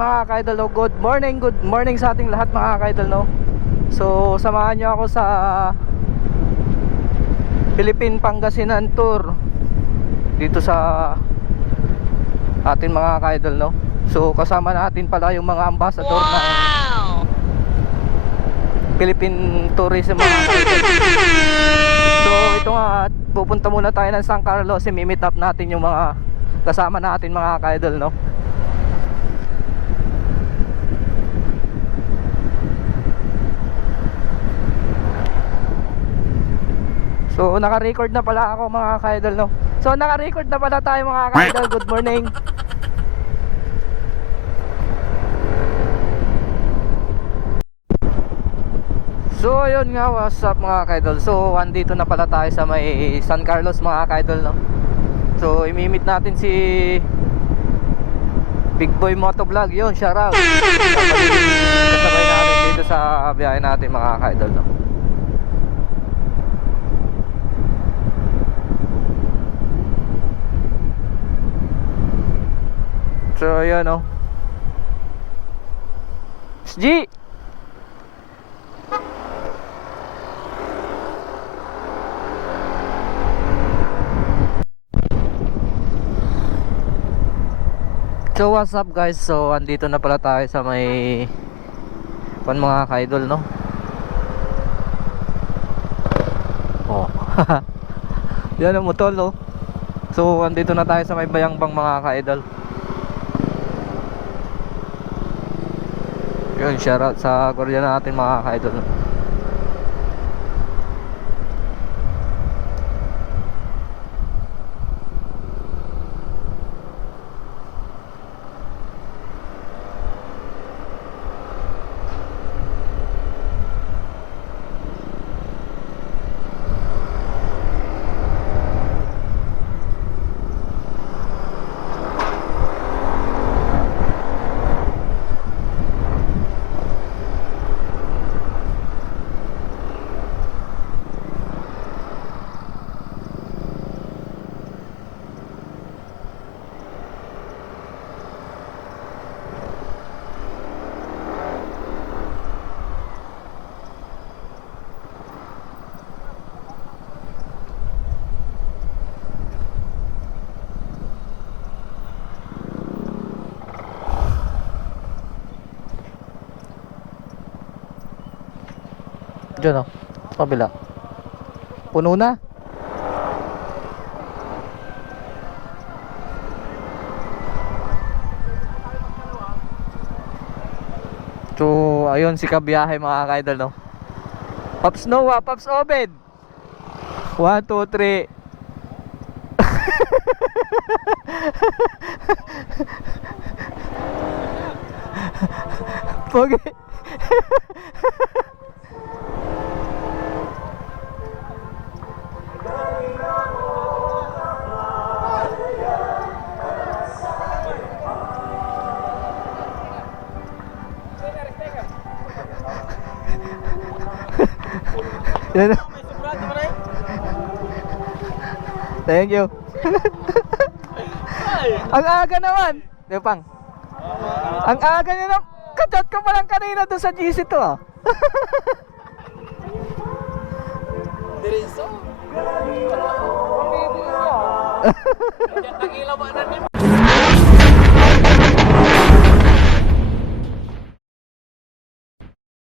mga ka-idol, no? Good morning sa ating lahat mga ka-idol, no? So samahan nyo ako sa Philippine Pangasinan Tour dito sa ating mga ka-idol, no? So kasama natin pala yung mga ambassador ng Philippine Tourism mga ka-idol. So ito nga, pupunta muna tayo ng San Carlos, i-meet up natin yung mga kasama natin mga ka-idol, no? So naka-record na pala ako mga ka-idol, no? So naka-record na pala tayo mga ka-idol. Good morning. So ayun nga, what's up mga ka-idol. So andito na pala tayo sa may San Carlos mga ka-idol, no? So imimit natin si Big Boy Motovlog, yun, shout out. Kasabay natin dito sa biyahe natin mga ka-idol, no? So ayan, no? SG! So what's up guys, so andito na pala tayo sa may mga ka-idol, no? Oh. Yan ang motor, no? So andito na tayo sa may Bayangbang mga ka-idol. Yun, shoutout sa gwardiya natin mga ka-idol, no? Diyan, oh, kabila. Puno na. So ayun si kabiyahe mga ka-idol, no? Pops Noah, Pops Obed. 1, 2, 3. Pogi. Yan. Thank you. Ang aga naman. Depang. Ang aga nyo naman. Kachat ka pa lang kanina doon sa GC to, ah. Diretso. Diyan, nag-ilaw ba na niyo?